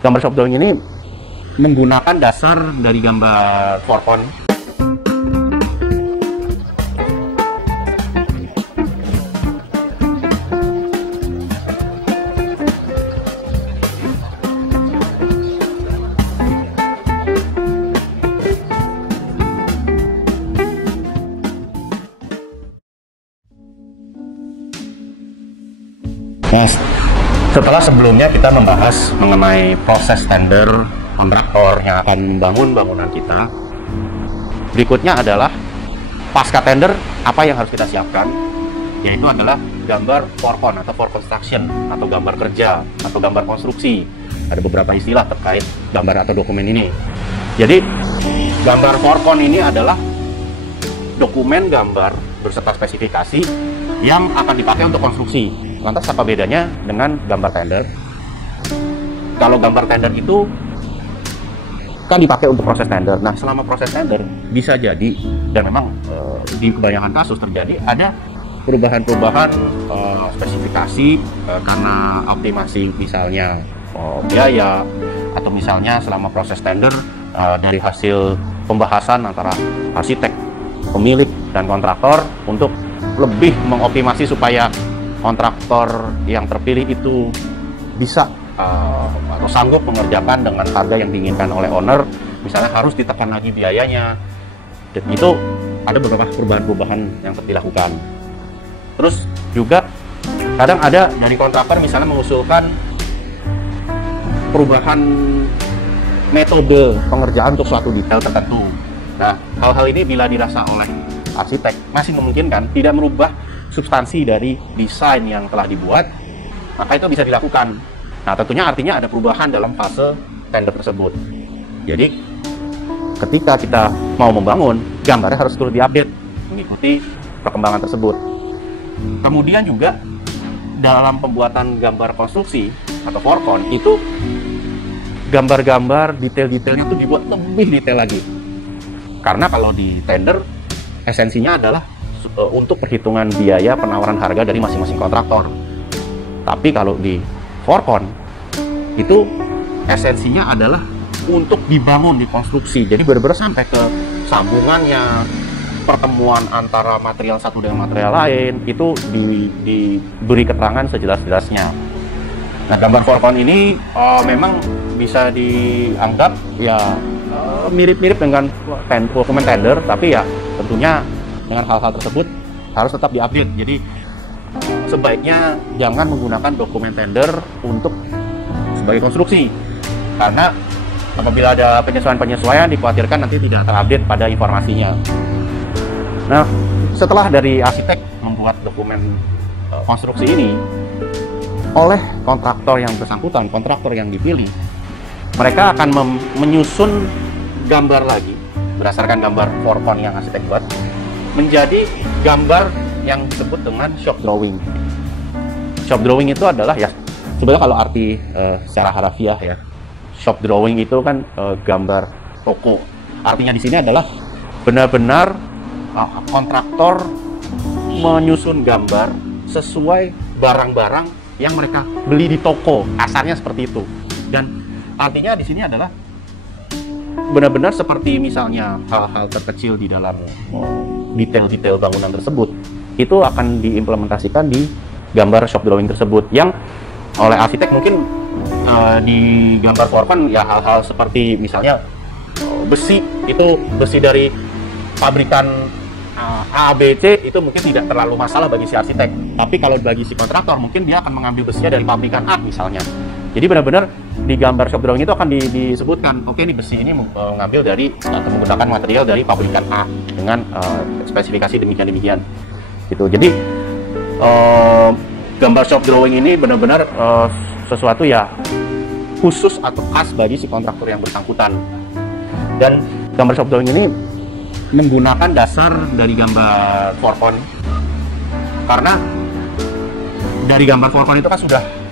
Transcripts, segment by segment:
Gambar shop drawing ini menggunakan dasar dari gambar forecon. Nah, setelah sebelumnya kita membahas mengenai proses tender kontraktor yang akan membangun bangunan kita, berikutnya adalah pasca tender apa yang harus kita siapkan, yaitu adalah gambar forecon atau for construction atau gambar kerja atau gambar konstruksi. Ada beberapa istilah terkait gambar atau dokumen ini. Jadi gambar forecon ini adalah dokumen gambar berserta spesifikasi yang akan dipakai untuk konstruksi. Lantas apa bedanya dengan gambar tender? Kalau gambar tender itu kan dipakai untuk proses tender. Nah, selama proses tender bisa jadi, dan memang di kebanyakan kasus terjadi, ada perubahan-perubahan spesifikasi karena optimasi misalnya biaya, atau misalnya selama proses tender dari hasil pembahasan antara arsitek, pemilik, dan kontraktor untuk lebih mengoptimasi supaya kontraktor yang terpilih itu bisa atau sanggup mengerjakan dengan harga yang diinginkan oleh owner. Misalnya harus ditekan lagi biayanya, dan itu ada beberapa perubahan-perubahan yang dilakukan. Terus juga kadang ada dari kontraktor misalnya mengusulkan perubahan metode pengerjaan untuk suatu detail tertentu. Nah, hal-hal ini bila dirasa oleh arsitek masih memungkinkan, tidak merubah substansi dari desain yang telah dibuat, maka itu bisa dilakukan. Nah, tentunya artinya ada perubahan dalam fase tender tersebut. Jadi, ketika kita mau membangun, gambarnya harus terus diupdate mengikuti perkembangan tersebut. Kemudian juga dalam pembuatan gambar konstruksi atau forecon itu gambar-gambar detail-detailnya itu dibuat lebih detail lagi. Karena kalau di tender esensinya adalah untuk perhitungan biaya penawaran harga dari masing-masing kontraktor. Tapi kalau di forecon itu esensinya adalah untuk dibangun, dikonstruksi. Jadi benar-benar sampai ke sambungannya, pertemuan antara material satu dengan material lain itu diberi keterangan sejelas-jelasnya. Nah, gambar forecon ini memang bisa dianggap ya mirip-mirip dengan dokumen tender, tapi ya tentunya dengan hal-hal tersebut harus tetap diupdate. Jadi sebaiknya jangan menggunakan dokumen tender untuk sebagai konstruksi, karena apabila ada penyesuaian-penyesuaian dikhawatirkan nanti tidak terupdate pada informasinya. Nah, setelah dari arsitek membuat dokumen konstruksi ini, oleh kontraktor yang bersangkutan, kontraktor yang dipilih, mereka akan menyusun gambar lagi berdasarkan gambar forecon yang arsitek buat menjadi gambar yang disebut dengan shop drawing. Shop drawing itu adalah ya sebenarnya kalau arti secara harafiah ya, shop drawing itu kan gambar toko. Artinya di sini adalah benar-benar kontraktor menyusun gambar sesuai barang-barang yang mereka beli di toko. Kasarnya seperti itu. Dan artinya di sini adalah benar-benar seperti misalnya hal-hal terkecil di dalam detail-detail bangunan tersebut itu akan diimplementasikan di gambar shop drawing tersebut, yang oleh arsitek mungkin di gambar forecon ya hal-hal seperti misalnya besi, itu besi dari pabrikan A, B, C itu mungkin tidak terlalu masalah bagi si arsitek, tapi kalau bagi si kontraktor mungkin dia akan mengambil besinya dari pabrikan A misalnya. Jadi benar-benar di gambar shop drawing itu akan disebutkan, oke, ini besi ini mengambil dari atau menggunakan material dari pabrikan A dengan spesifikasi demikian-demikian. Gitu. Jadi gambar shop drawing ini benar-benar sesuatu ya khusus atau khas bagi si kontraktor yang bersangkutan. Dan gambar shop drawing ini menggunakan dasar dari gambar forecon, karena dari gambar forecon itu kan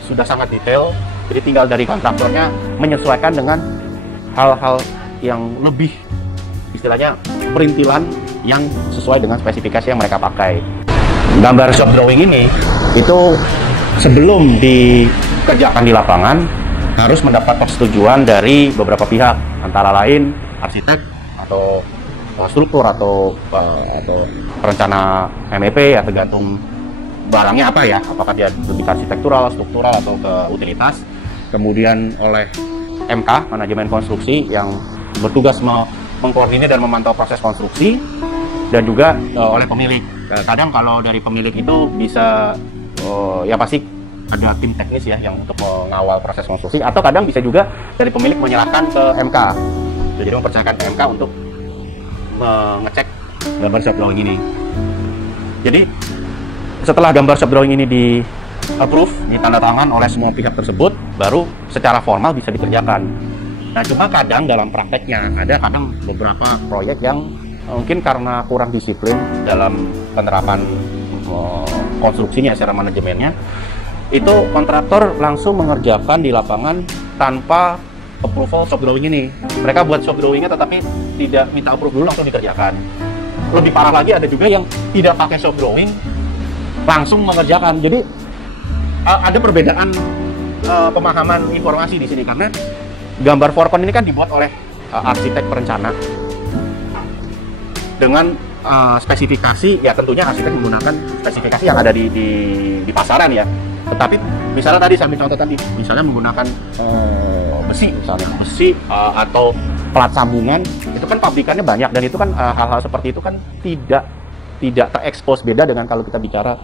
sudah sangat detail. Jadi tinggal dari kontraktornya menyesuaikan dengan hal-hal yang lebih istilahnya perintilan yang sesuai dengan spesifikasi yang mereka pakai. Gambar shop drawing ini itu sebelum dikerjakan di lapangan harus mendapat persetujuan dari beberapa pihak, antara lain arsitek atau struktur atau perencana MEP, ya tergantung barangnya apa ya, apakah dia lebih ke arsitektural, struktural, atau ke utilitas. Kemudian oleh MK, manajemen konstruksi, yang bertugas mengkoordinir dan memantau proses konstruksi, dan juga oleh pemilik. Kadang kalau dari pemilik itu bisa ya pasti ada tim teknis ya yang untuk mengawal proses konstruksi, atau kadang bisa juga dari pemilik menyerahkan ke MK, jadi mempercayakan ke MK untuk mengecek gambar shop drawing ini. Jadi setelah gambar shop drawing ini di approve, ditandatangan oleh semua pihak tersebut, baru secara formal bisa dikerjakan. Nah, cuma kadang dalam prakteknya ada beberapa proyek yang mungkin karena kurang disiplin dalam penerapan konstruksinya secara manajemennya, itu kontraktor langsung mengerjakan di lapangan tanpa approval shop drawing ini. Mereka buat shop drawingnya tetapi tidak minta approve dulu, langsung dikerjakan. Lebih parah lagi, ada juga yang tidak pakai shop drawing langsung mengerjakan. Jadi ada perbedaan pemahaman informasi di sini, karena gambar forkon ini kan dibuat oleh arsitek perencana dengan spesifikasi, ya tentunya arsitek menggunakan spesifikasi yang ada di pasaran ya. Tetapi misalnya tadi saya contoh tadi, misalnya menggunakan besi atau plat sambungan, itu kan pabrikannya banyak, dan itu kan hal-hal seperti itu kan tidak terekspos. Beda dengan kalau kita bicara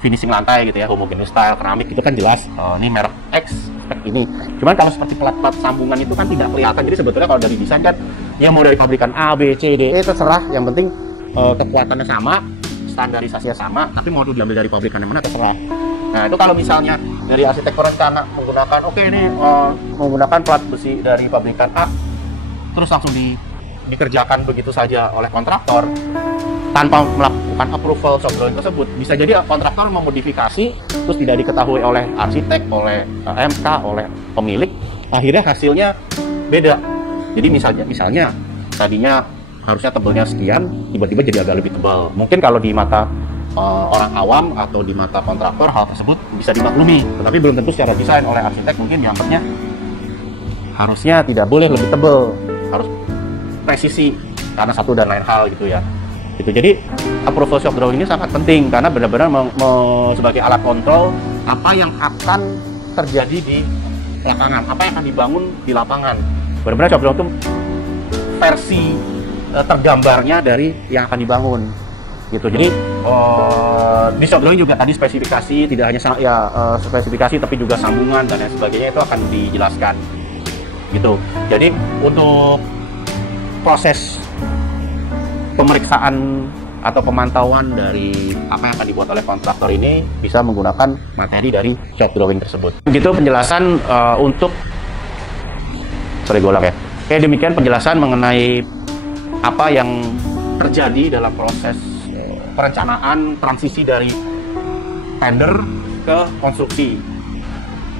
finishing lantai gitu ya, homogeneous style, keramik, itu kan jelas ini merek X, spek ini. Cuman kalau seperti plat-plat sambungan itu kan tidak kelihatan. Jadi sebetulnya kalau dari desain kan, ya mau dari pabrikan A, B, C, D, E terserah, yang penting kekuatannya sama, standarisasinya sama, tapi mau diambil dari pabrikan yang mana terserah. Nah, itu kalau misalnya dari arsitek perencana menggunakan, menggunakan plat besi dari pabrikan A, terus langsung dikerjakan begitu saja oleh kontraktor tanpa melakukan approval shop drawing tersebut, bisa jadi kontraktor memodifikasi terus tidak diketahui oleh arsitek, oleh MK, oleh pemilik, akhirnya hasilnya beda. Jadi misalnya tadinya harusnya tebelnya sekian, tiba-tiba jadi agak lebih tebal. Mungkin kalau di mata orang awam atau di mata kontraktor hal tersebut bisa dimaklumi, tetapi belum tentu secara desain oleh arsitek mungkin dianggapnya harusnya tidak boleh lebih tebal, harus presisi karena satu dan lain hal gitu ya. Gitu. Jadi approval shop drawing ini sangat penting karena benar-benar sebagai alat kontrol apa yang akan terjadi di lapangan, apa yang akan dibangun di lapangan. Benar-benar shop drawing itu versi tergambarnya dari yang akan dibangun. Gitu. Jadi di shop drawing juga tadi spesifikasi, tidak hanya spesifikasi tapi juga sambungan dan lain sebagainya itu akan dijelaskan. Gitu. Jadi untuk proses pemeriksaan atau pemantauan dari apa yang akan dibuat oleh kontraktor ini bisa menggunakan materi dari shop drawing tersebut. Begitu penjelasan untuk Oke, demikian penjelasan mengenai apa yang terjadi dalam proses perencanaan transisi dari tender ke konstruksi.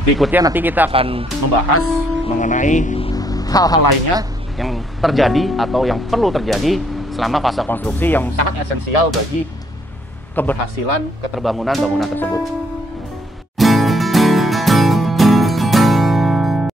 Berikutnya nanti kita akan membahas mengenai hal-hal lainnya yang terjadi atau yang perlu terjadi selama fase konstruksi yang sangat esensial bagi keberhasilan keterbangunan bangunan tersebut.